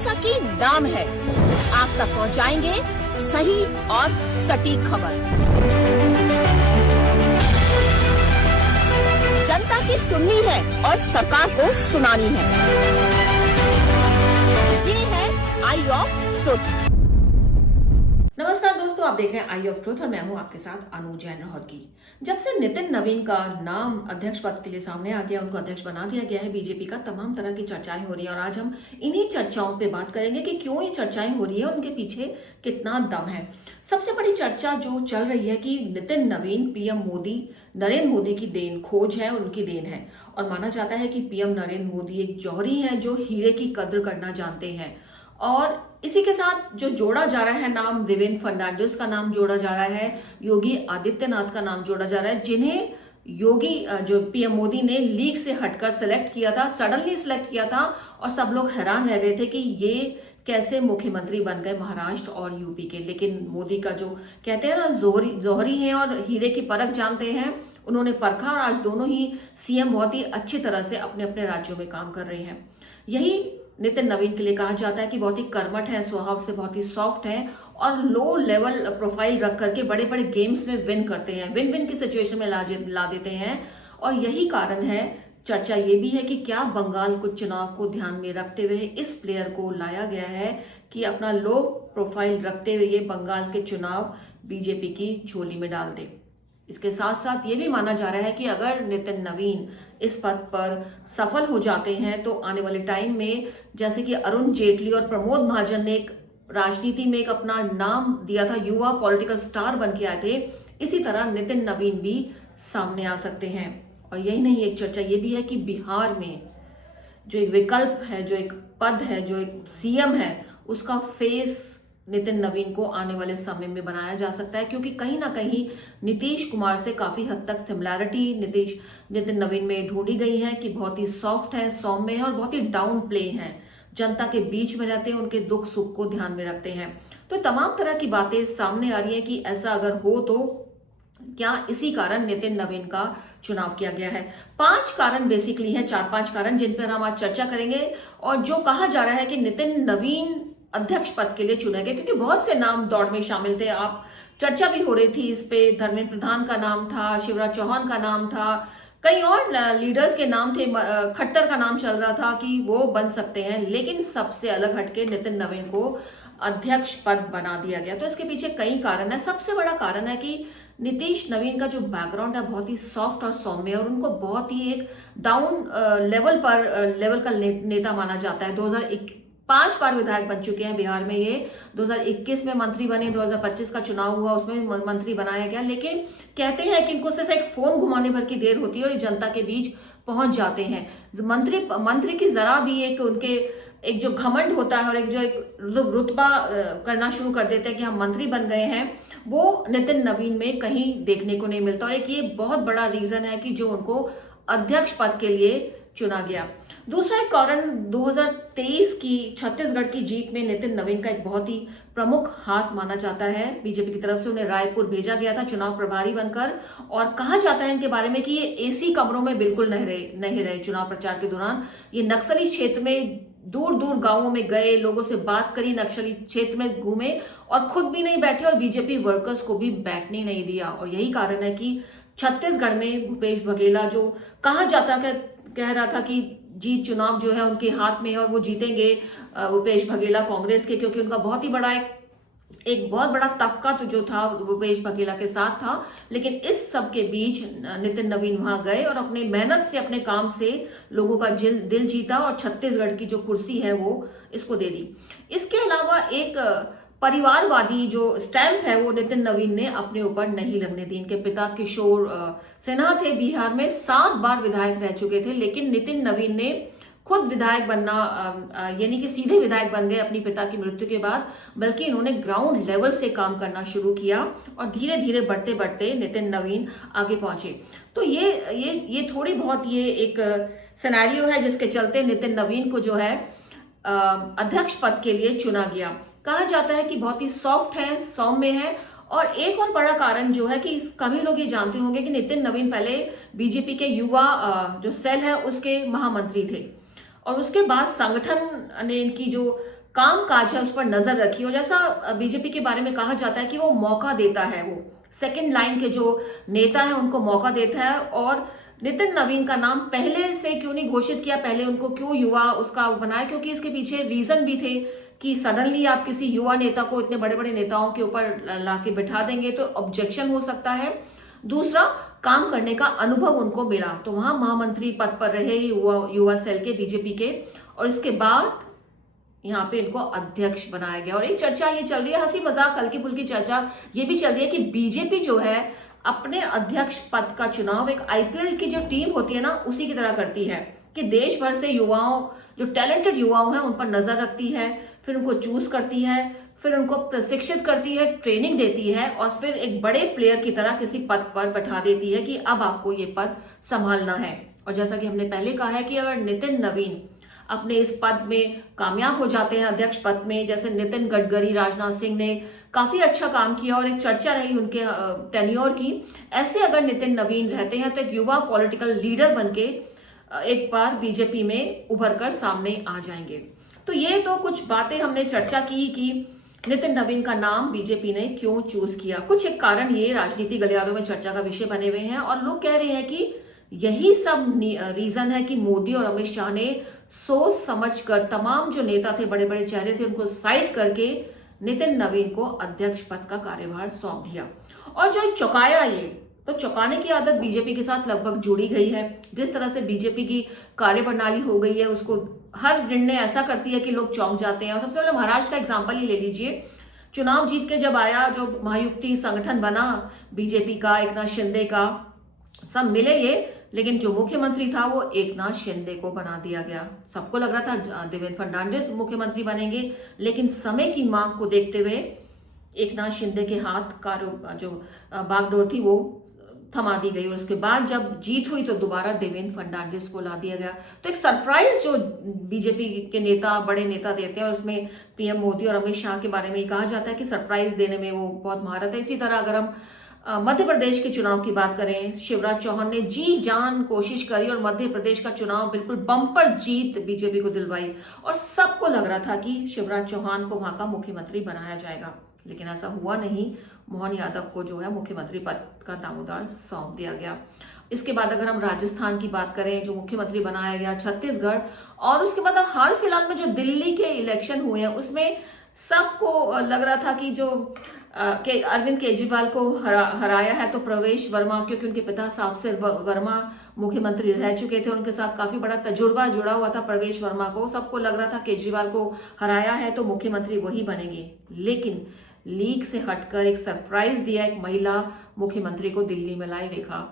जैसा कि नाम है, आप तक पहुंचाएंगे सही और सटीक खबर। जनता की सुननी है और सरकार को सुनानी है। ये है आई ऑफ ट्रुथ। नमस्कार दोस्तों, आप देख रहे हैं आई ऑफ ट्रुथ और मैं हूं आपके साथ अनु जैन की। जब से नितिन नवीन का नाम अध्यक्ष पद के लिए सामने आ गया, उनको अध्यक्ष बना दिया गया है बीजेपी का, तमाम तरह की चर्चाएं हो रही है और आज हम इन्हीं चर्चाओं पे बात करेंगे कि क्यों ये चर्चाएं हो रही है और उनके पीछे कितना दम है। सबसे बड़ी चर्चा जो चल रही है कि नितिन नवीन पीएम मोदी नरेंद्र मोदी की देन खोज है और उनकी देन है, और माना जाता है कि पीएम नरेंद्र मोदी एक जौहरी है जो हीरे की कद्र करना जानते हैं। और इसी के साथ जो जोड़ा जा रहा है नाम, देवेंद्र फर्नांडिस का नाम जोड़ा जा रहा है, योगी आदित्यनाथ का नाम जोड़ा जा रहा है, जिन्हें योगी जो पीएम मोदी ने लीग से हटकर सिलेक्ट किया था, सडनली सिलेक्ट किया था, और सब लोग हैरान रह गए थे कि ये कैसे मुख्यमंत्री बन गए महाराष्ट्र और यूपी के। लेकिन मोदी का जो कहते हैं ना, जौहरी हैं और हीरे की परख जानते हैं, उन्होंने परखा और आज दोनों ही सीएम बहुत ही अच्छी तरह से अपने अपने राज्यों में काम कर रहे हैं। यही नितिन नवीन के लिए कहा जाता है कि बहुत ही कर्मठ है, स्वभाव से बहुत ही सॉफ्ट है और लो लेवल प्रोफाइल रख करके बड़े बड़े गेम्स में विन करते हैं, विन विन की सिचुएशन में ला देते हैं। और यही कारण है, चर्चा ये भी है कि क्या बंगाल कुछ चुनाव को ध्यान में रखते हुए इस प्लेयर को लाया गया है कि अपना लो प्रोफाइल रखते हुए ये बंगाल के चुनाव बीजेपी की झोली में डाल दे। इसके साथ साथ ये भी माना जा रहा है कि अगर नितिन नवीन इस पद पर सफल हो जाते हैं तो आने वाले टाइम में, जैसे कि अरुण जेटली और प्रमोद महाजन ने एक राजनीति में एक अपना नाम दिया था, युवा पॉलिटिकल स्टार बन के आए थे, इसी तरह नितिन नवीन भी सामने आ सकते हैं। और यही नहीं, एक चर्चा ये भी है कि बिहार में जो एक विकल्प है, जो एक पद है, जो एक सीएम है, उसका फेस नितिन नवीन को आने वाले समय में बनाया जा सकता है, क्योंकि कहीं ना कहीं नीतीश कुमार से काफी हद तक सिमिलैरिटी नितिन नवीन में ढूंढी गई है कि बहुत ही सॉफ्ट है, सौम्य है और बहुत ही डाउन प्ले है, जनता के बीच में रहते हैं, उनके दुख सुख को ध्यान में रखते हैं। तो तमाम तरह की बातें सामने आ रही है कि ऐसा अगर हो तो क्या इसी कारण नितिन नवीन का चुनाव किया गया है। 5 कारण बेसिकली हैं, 4-5 कारण जिन पर हम आज चर्चा करेंगे। और जो कहा जा रहा है कि नितिन नवीन अध्यक्ष पद के लिए चुने गए, क्योंकि बहुत से नाम दौड़ में शामिल थे, आप चर्चा भी हो रही थी इस पे, धर्मेंद्र प्रधान का नाम था, शिवराज चौहान का नाम था, कई और लीडर्स के नाम थे, खट्टर का नाम चल रहा था कि वो बन सकते हैं, लेकिन सबसे अलग हटके नितिन नवीन को अध्यक्ष पद बना दिया गया। तो इसके पीछे कई कारण है। सबसे बड़ा कारण है कि नीतीश नवीन का जो बैकग्राउंड है बहुत ही सॉफ्ट और सौम्य, और उनको बहुत ही एक डाउन लेवल का नेता माना जाता है। 2005 बार विधायक बन चुके हैं बिहार में ये, 2021 में मंत्री बने, 2025 का चुनाव हुआ उसमें मंत्री बनाया गया। लेकिन कहते हैं कि इनको सिर्फ एक फोन घुमाने भर की देर होती है और ये जनता के बीच पहुंच जाते हैं। मंत्री की जरा भी एक जो घमंड होता है और एक जो एक रुतबा करना शुरू कर देते हैं कि हम मंत्री बन गए हैं, वो नितिन नवीन में कहीं देखने को नहीं मिलता। और एक ये बहुत बड़ा रीजन है कि जो उनको अध्यक्ष पद के लिए चुना गया। दूसरा एक कारण 2023 की छत्तीसगढ़ की जीत में नितिन नवीन का एक बहुत ही प्रमुख हाथ माना जाता है। बीजेपी की तरफ से उन्हें रायपुर भेजा गया था चुनाव प्रभारी बनकर, और कहा जाता है इनके बारे में कि ये एसी कमरों में बिल्कुल नहीं रहे चुनाव प्रचार के दौरान। ये नक्सली क्षेत्र में दूर दूर गांवों में गए, लोगों से बात करी, नक्सली क्षेत्र में घूमे और खुद भी नहीं बैठे और बीजेपी वर्कर्स को भी बैठने नहीं दिया। और यही कारण है कि छत्तीसगढ़ में भूपेश बघेला, जो कहा जाता कह रहा था कि जीत चुनाव जो है उनके हाथ में है और वो जीतेंगे भूपेश बघेला कांग्रेस के, क्योंकि उनका बहुत ही बड़ा एक बहुत बड़ा तबका तो जो था भूपेश बघेला के साथ था। लेकिन इस सब के बीच नितिन नवीन वहां गए और अपने मेहनत से, अपने काम से लोगों का दिल जीता और छत्तीसगढ़ की जो कुर्सी है वो इसको दे दी। इसके अलावा एक परिवारवादी जो स्टैंप है वो नितिन नवीन ने अपने ऊपर नहीं लगने दी। इनके पिता किशोर सिन्हा थे, बिहार में 7 बार विधायक रह चुके थे, लेकिन नितिन नवीन ने खुद विधायक बनना, यानी कि सीधे विधायक बन गए अपनी पिता की मृत्यु के बाद, बल्कि इन्होंने ग्राउंड लेवल से काम करना शुरू किया और धीरे धीरे बढ़ते बढ़ते नितिन नवीन आगे पहुंचे। तो ये थोड़ी बहुत ये एक सिनेरियो है जिसके चलते नितिन नवीन को जो है अध्यक्ष पद के लिए चुना गया। कहा जाता है कि बहुत ही सॉफ्ट है, सौम्य है। और एक और बड़ा कारण जो है कि कभी लोग ये जानते होंगे कि नितिन नवीन पहले बीजेपी के युवा जो सेल है उसके महामंत्री थे, और उसके बाद संगठन ने इनकी जो काम काज है उस पर नजर रखी। और जैसा बीजेपी के बारे में कहा जाता है कि वो मौका देता है, वो सेकंड लाइन के जो नेता है उनको मौका देता है। और नितिन नवीन का नाम पहले से क्यों नहीं घोषित किया, पहले उनको क्यों युवा उसका बनाया, क्योंकि इसके पीछे रीजन भी थे कि सडनली आप किसी युवा नेता को इतने बड़े बड़े नेताओं के ऊपर लाके बिठा देंगे तो ऑब्जेक्शन हो सकता है। दूसरा, काम करने का अनुभव उनको मिला, तो वहां महामंत्री पद पर रहे युवा सेल के बीजेपी के, और इसके बाद यहाँ पे इनको अध्यक्ष बनाया गया। और एक चर्चा ये चल रही है, हंसी मजाक हल्की फुल्की चर्चा ये भी चल रही है कि बीजेपी जो है अपने अध्यक्ष पद का चुनाव एक आईपीएल की जो टीम होती है ना उसी की तरह करती है कि देश भर से युवाओं, जो टैलेंटेड युवाओं हैं उन पर नजर रखती है, फिर उनको चूज करती है, फिर उनको प्रशिक्षित करती है, ट्रेनिंग देती है, और फिर एक बड़े प्लेयर की तरह किसी पद पर बैठा देती है कि अब आपको ये पद संभालना है। और जैसा कि हमने पहले कहा है कि अगर नितिन नवीन अपने इस पद में कामयाब हो जाते हैं, अध्यक्ष पद में, जैसे नितिन गडकरी, राजनाथ सिंह ने काफी अच्छा काम किया और एक चर्चा रही उनके टेन्योर की, ऐसे अगर नितिन नवीन रहते हैं तो एक युवा पॉलिटिकल लीडर बनके एक बार बीजेपी में उभर कर सामने आ जाएंगे। तो ये तो कुछ बातें हमने चर्चा की कि नितिन नवीन का नाम बीजेपी ने क्यों चूज किया। कुछ एक कारण ये राजनीति गलियारों में चर्चा का विषय बने हुए हैं और लोग कह रहे हैं कि यही सब रीजन है कि मोदी और अमित शाह ने सोच समझकर तमाम जो नेता थे, बड़े बड़े चेहरे थे, उनको साइड करके नितिन नवीन को अध्यक्ष पद का कार्यभार सौंप दिया। और जो चौंकाया, ये तो चौंकाने की आदत बीजेपी के साथ लगभग जुड़ी गई है। जिस तरह से बीजेपी की कार्यप्रणाली हो गई है, उसको हर निर्णय ऐसा करती है कि लोग चौंक जाते हैं। और सबसे पहले महाराष्ट्र का एग्जाम्पल ही ले लीजिए। चुनाव जीत के जब आया, जो महायुक्ति संगठन बना बीजेपी का, एकनाथ शिंदे का, सब मिले ये, लेकिन जो मुख्यमंत्री था वो एकनाथ शिंदे को बना दिया गया। सबको लग रहा था देवेंद्र फडणवीस मुख्यमंत्री बनेंगे, लेकिन समय की मांग को देखते हुए एकनाथ शिंदे के हाथ जो बागडोर थी वो थमा दी गई। और उसके बाद जब जीत हुई तो दोबारा देवेंद्र फडणवीस को ला दिया गया। तो एक सरप्राइज जो बीजेपी के नेता, बड़े नेता देते हैं, और उसमें पीएम मोदी और अमित शाह के बारे में कहा जाता है कि सरप्राइज देने में वो बहुत महारत है। इसी तरह अगर हम मध्य प्रदेश के चुनाव की बात करें, शिवराज चौहान ने जी जान कोशिश करी और मध्य प्रदेश का चुनाव बिल्कुल बम्पर जीत बीजेपी को दिलवाई, और सबको लग रहा था कि शिवराज चौहान को वहां का मुख्यमंत्री बनाया जाएगा, लेकिन ऐसा हुआ नहीं। मोहन यादव को जो है मुख्यमंत्री पद का दामोदार सौंप दिया गया। इसके बाद अगर हम राजस्थान की बात करें, जो मुख्यमंत्री बनाया गया, छत्तीसगढ़, और उसके बाद हाल फिलहाल में जो दिल्ली के इलेक्शन हुए हैं उसमें सबको लग रहा था कि जो अरविंद केजरीवाल को हराया है तो प्रवेश वर्मा, क्योंकि उनके पिता साहब से वर्मा मुख्यमंत्री रह चुके थे, उनके साथ काफी बड़ा तजुर्बा जुड़ा हुआ था प्रवेश वर्मा को। सबको लग रहा था केजरीवाल को हराया है तो मुख्यमंत्री वही बनेंगे, लेकिन लीग से हटकर एक सरप्राइज दिया, एक महिला मुख्यमंत्री को दिल्ली में लाई, रेखा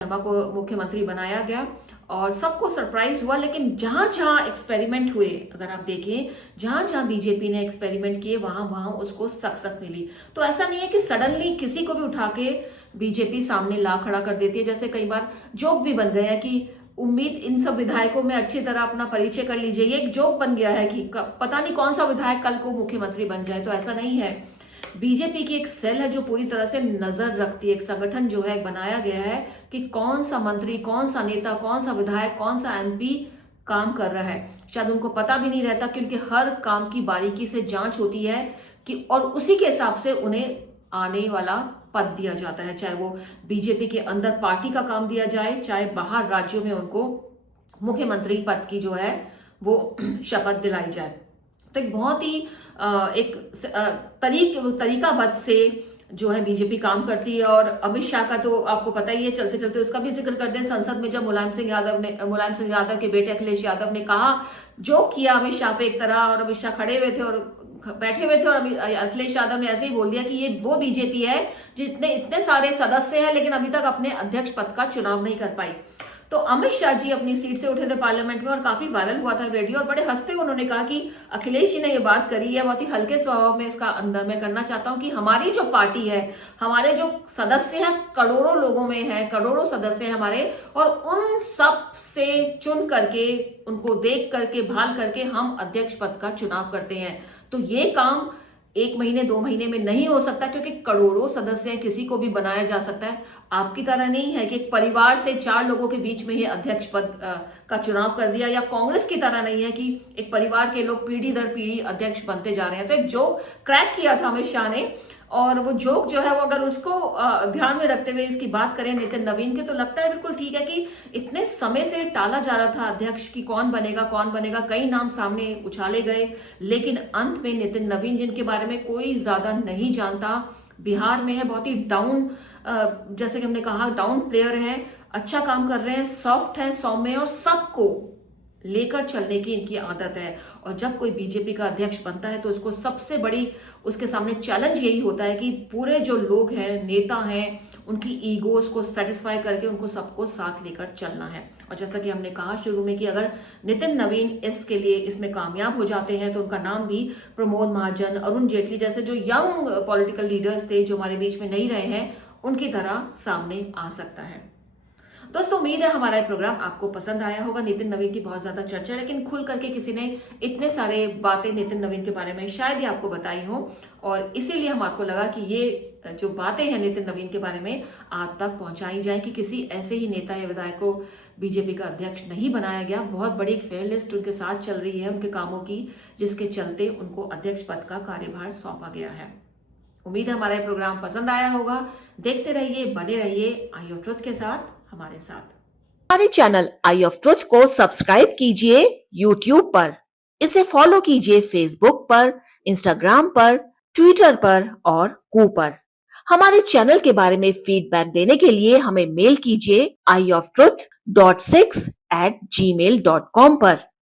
शर्मा को मुख्यमंत्री बनाया गया और सबको सरप्राइज हुआ। लेकिन जहां जहां एक्सपेरिमेंट हुए, अगर आप देखें, जहां जहां बीजेपी ने एक्सपेरिमेंट किए वहां वहां उसको सक्सेस मिली। तो ऐसा नहीं है कि सडनली किसी को भी उठा के बीजेपी सामने ला खड़ा कर देती है। जैसे कई बार जोक भी बन गया कि उम्मीद इन सब विधायकों में अच्छी तरह अपना परिचय कर लीजिए, ये एक जोक बन गया है कि पता नहीं कौन सा विधायक कल को मुख्यमंत्री बन जाए। तो ऐसा नहीं है। बीजेपी की एक सेल है जो पूरी तरह से नजर रखती है, एक संगठन जो है बनाया गया है कि कौन सा मंत्री, कौन सा नेता, कौन सा विधायक, कौन सा एमपी काम कर रहा है। शायद उनको पता भी नहीं रहता कि उनके हर काम की बारीकी से जांच होती है कि, और उसी के हिसाब से उन्हें आने वाला पद दिया जाता है, चाहे वो बीजेपी के अंदर पार्टी का काम दिया जाए, चाहे बाहर राज्यों में उनको मुख्यमंत्री पद की जो है वो शपथ दिलाई जाए। तो एक बहुत ही एक तरीकाबद्ध से जो है बीजेपी काम करती है। और अमित शाह का तो आपको पता ही है, चलते चलते उसका भी जिक्र कर दें। संसद में जब मुलायम सिंह यादव के बेटे अखिलेश यादव ने कहा, जो किया अमित शाह पे एक तरह, और अमित शाह खड़े हुए थे और बैठे हुए थे, और अखिलेश यादव ने ऐसे ही बोल दिया कि ये वो बीजेपी है जितने इतने सारे सदस्य हैं लेकिन अभी तक अपने अध्यक्ष पद का चुनाव नहीं कर पाई। तो अमित शाह जी अपनी सीट से उठे थे पार्लियामेंट में और काफी वायरल हुआ था वीडियो, और बड़े हंसते हुए उन्होंने कहा कि अखिलेश जी ने ये बात करी है बहुत ही हल्के स्वभाव में। इसका अंदर मैं करना चाहता हूं कि हमारी जो पार्टी है, हमारे जो सदस्य हैं, करोड़ों लोगों में है, करोड़ों सदस्य हैं हमारे, और उन सब से चुन करके, उनको देख करके, भाल करके हम अध्यक्ष पद का चुनाव करते हैं। तो ये काम 1 महीने 2 महीने में नहीं हो सकता, क्योंकि करोड़ों सदस्य हैं, किसी को भी बनाया जा सकता है। आपकी तरह नहीं है कि एक परिवार से 4 लोगों के बीच में ही अध्यक्ष पद का चुनाव कर दिया, या कांग्रेस की तरह नहीं है कि एक परिवार के लोग पीढ़ी दर पीढ़ी अध्यक्ष बनते जा रहे हैं। तो एक जोक क्रैक किया था अमित शाह ने, और वो जोक जो है वो अगर उसको ध्यान में रखते हुए इसकी बात करें नितिन नवीन के, तो लगता है बिल्कुल ठीक है कि इतने समय से टाला जा रहा था अध्यक्ष की कौन बनेगा, कई नाम सामने उछाले गए, लेकिन अंत में नितिन नवीन, जिनके बारे में कोई ज्यादा नहीं जानता, बिहार में है, बहुत ही डाउन, जैसे कि हमने कहा डाउन प्लेयर है, अच्छा काम कर रहे हैं, सॉफ्ट है, सौम्य, और सबको लेकर चलने की इनकी आदत है। और जब कोई बीजेपी का अध्यक्ष बनता है तो उसको सबसे बड़ी उसके सामने चैलेंज यही होता है कि पूरे जो लोग हैं, नेता हैं, उनकी ईगोस को सेटिस्फाई करके उनको सबको साथ लेकर चलना है। और जैसा कि हमने कहा शुरू में कि अगर नितिन नवीन इसके लिए इसमें कामयाब हो जाते हैं तो उनका नाम भी प्रमोद महाजन, अरुण जेटली जैसे जो यंग पॉलिटिकल लीडर्स थे जो हमारे बीच में नहीं रहे हैं, उनकी तरह सामने आ सकता है। दोस्तों, उम्मीद है हमारा ये प्रोग्राम आपको पसंद आया होगा। नितिन नवीन की बहुत ज्यादा चर्चा, लेकिन खुल करके किसी ने इतने सारे बातें नितिन नवीन के बारे में शायद ही आपको बताई हो, और इसीलिए हम आपको लगा कि ये जो बातें हैं नितिन नवीन के बारे में आप तक पहुंचाई जाए कि किसी ऐसे ही नेता या विधायक को बीजेपी का अध्यक्ष नहीं बनाया गया। बहुत बड़ी एक फेयर लिस्ट उनके साथ चल रही है उनके कामों की, जिसके चलते उनको अध्यक्ष पद का कार्यभार सौंपा गया है। उम्मीद है हमारा ये प्रोग्राम पसंद आया होगा। देखते रहिए, बने रहिए आई ऑफ ट्रुथ के साथ, हमारे साथ। हमारे चैनल आई ऑफ ट्रुथ को सब्सक्राइब कीजिए YouTube पर, इसे फॉलो कीजिए Facebook पर, Instagram पर, Twitter पर और कू पर। हमारे चैनल के बारे में फीडबैक देने के लिए हमें मेल कीजिए ioftruth.6@gmail.com पर।